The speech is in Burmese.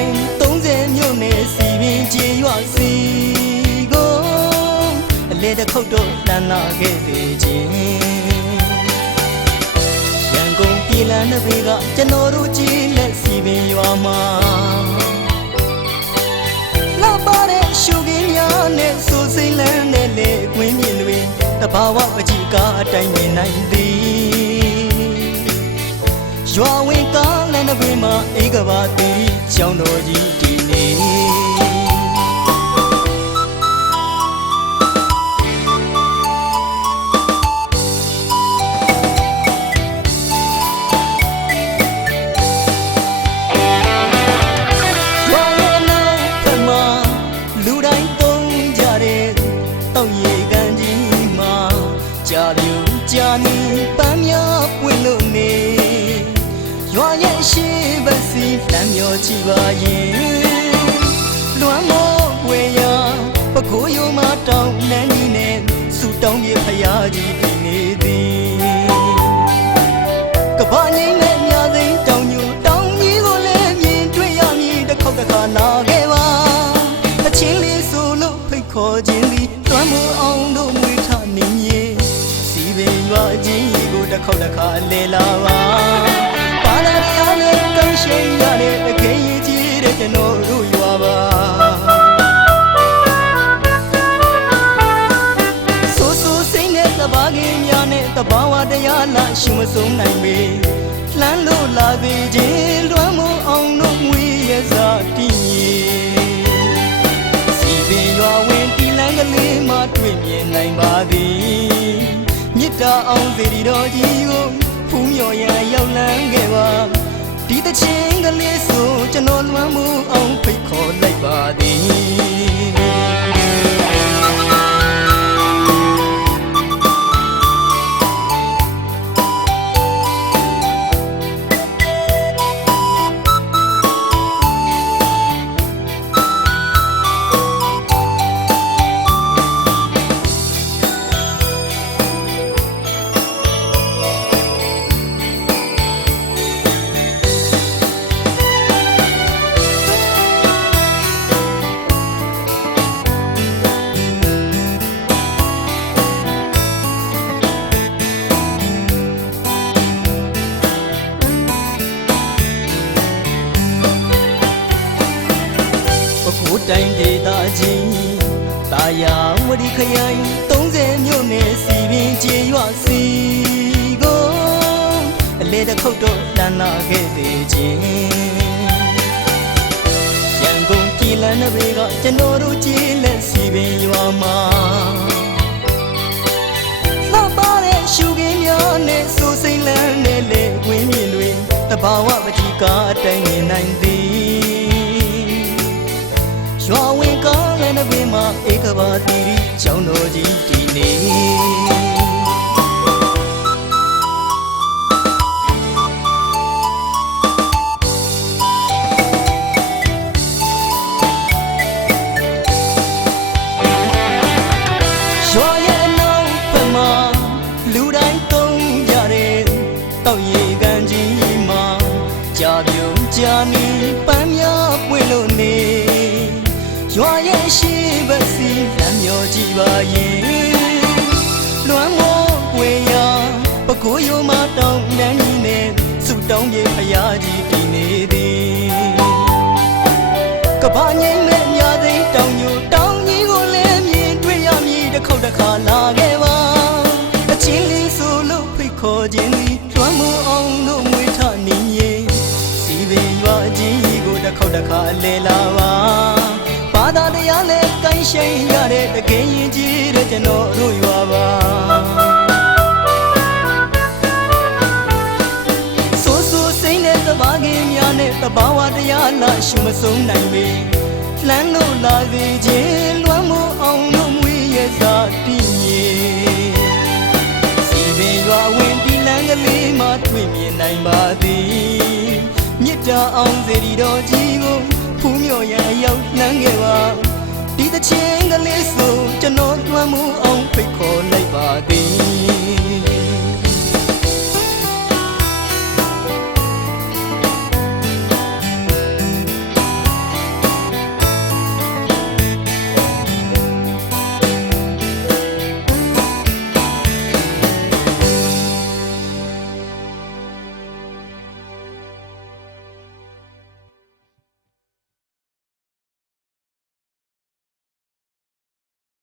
င်30မြို့နယ်စီပင်ကျေးရွာစီကိုအလေတစ်ခုတ်တော့လှမ်းလာခဲ့သေးခြင်းရန်ကုန်ပြည်လန်းတစ်ပေကကျွန်တော်တို့ကြည်လက်စီပင်ရွာမှာလာပါတဲ့ရှုခင်းများနဲ့စူစိမ့်လန်းတဲ့လေကွင်းမြင်တွေတဘာဝပကြီးကအတိုင်းမြင်နိုင်သည်ရွာဝ င်ကားလမ်းတစ်ပွင့်မှာဧကဘာတီကျောင်းတော်ကြီးဒီနေ့ ရွာရဲ့ရှိပစီလမ်းမျောကြည့်ပါရင်လွမ်းမောွယ်ရာပကိုးယုံမတောင်းနှမ်းကြီးနဲ့စူတောင်းပြဖရာကြီးပြနေသည်ကဘာငိမ့်နဲ့မြသိန်းတောင်းညူတောင်းကြီးကိုလည်းမြင်တွေ့ရမည်တစ်ခေါက်တစ်ခါနာခဲ့ပါအချင်းလေးဆိုလို့ဖိတ်ခေါ်ခြင်းသည်လွမ်းမောအောင်တို့မွေးထနေမြေစီပင်ရွာကြီးကိုတစ်ခေါက်တစ်ခါလဲလာပါ ပါလာရနဲ့ကောင်းရှိန်ရတဲ့တကယ်ကြီးကြီးတဲ့ကျွန်တော်တို့ရွာပါဆိုဆိုစိမ့်တဲ့သဘာကင်းများနဲ့တဘာဝတရားလာရှင်မဆုံးနိုင်ပေလှမ်းလို့လာသေးခြင်းလွမ်းမို့အောင်တို့ငွေရစားတည်မြေစီပင်ရွာဝင်တီလန်းကလေးမှတွေ့မြင်နိုင်ပါသည်မြစ်တာအောင်စေတီတော်ကြီးကို ဖူးမြော်ရန်ရောက်လန်းခဲ့ပါဒီတချင်းကလေးဆိုကျွန်တော်လွမ်းမှုအောင်ဖိတ်ခေါ်လိုက်ပါသည် ကူတိုင်းဒေသကြီးတာယာဝတီခရိုင်30မြို့နယ်စီပင်ကျေးရွာစီကိုအလေတစ်ခုတ်တော့လှမ်းလာခဲ့သေးခြင်းရန်ကုန်ပြည်လန်းတစ်ပေကကျွန်တော်တို့ကြည်လက်စီပင်ရွာမှာလှပတဲ့ရှုခင်းများနဲ့စူစိမ့်လန်းနဲ့လေကွင်းမြင်တွေတဘာဝပကြီးက မှာဧကဘာတီရီကျောင်းတော်ကြီးဒီနေ့ရွာရဲ့နောက်ဖက်မှာလူတိုင်းသုံးကြတဲ့တောက်ရီကန်ကြီးမှာကြာပြုံးကြာနေပန်းများပွင့်လို့နေ ရွာရဲ့ရှိပစီလမ်းမျောကြည့်ပါရင်လွမ်းမောွယ်ရာပကိုးယုံမတောင်းတန်းကြီးနဲ့စူတောင်းပြေဖရာကြီးတည်နေသည်ကဘာငိမ့်မဲ့မြသိန်းတောင်းညူတောင်းကြီးကိုလည်းမြင်တွေ့ရမည်တစ်ခေါက်တစ်ခါလာခဲ့ပါအချင်းလေးဆိုလို့ဖိတ်ခေါ်ခြင်းသည်လွမ်းမိုးအောင်တို့မွေးထနေရင်စီပင်ရွာကြီးကိုတစ်ခေါက်တစ်ခါလဲလာပါဘာသာ တရားနဲ့ကိုင်းရှိန်ရတဲ့တကယ်ရင်ကြီးတဲ့ကျွန်တော်တို့ရွာပါဆိုဆိုစိမ့်တဲ့သဘာကင်းများနဲ့တဘာဝတရားလာရှိမဆုံးနိုင်ပေလှမ်းလို့လာစေခြင်းလွမ်းမိုးအောင်တို့မွေးရစားတည်မြေစီပင်ရွာဝင်ဒီလန်းကလေးမှတွေ့မြင်နိုင်ပါသည်မြစ်တာအောင်စေတီတော်ကြီးကိုဖူးမြော်ရန်ရောက်နှမ်းခဲ့ပါဒီတ ချင်းကလေးဆိုကျွန်တော်လွှမ်းမှုအောင်ဖိတ်ခေါ်လိုက်ပါသည်